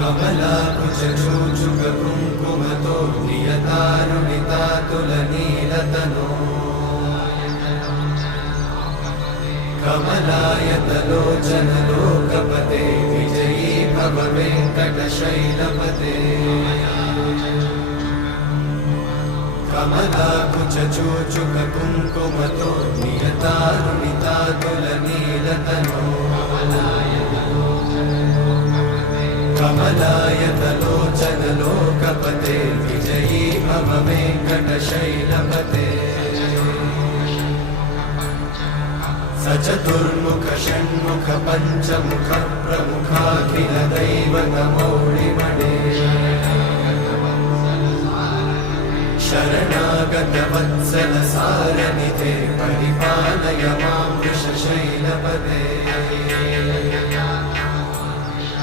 कमलाकुचूचुककुङ्कुमतो नियतारुणितातुलनीलतनो कमलायतलोचनलोकपते विजयी भव वेङ्कटशैलपते कमलाकुचूचुककुङ्कुमतो नियतारुणितातुलनीलतनो कमलायतलोचनलोकपते विजयी भव वेङ्कटशैलपते सचतुर्मुख षण्मुख पञ्चमुख प्रमुखाखिलदैवतमौलिमणे शरणागतवत्सल सार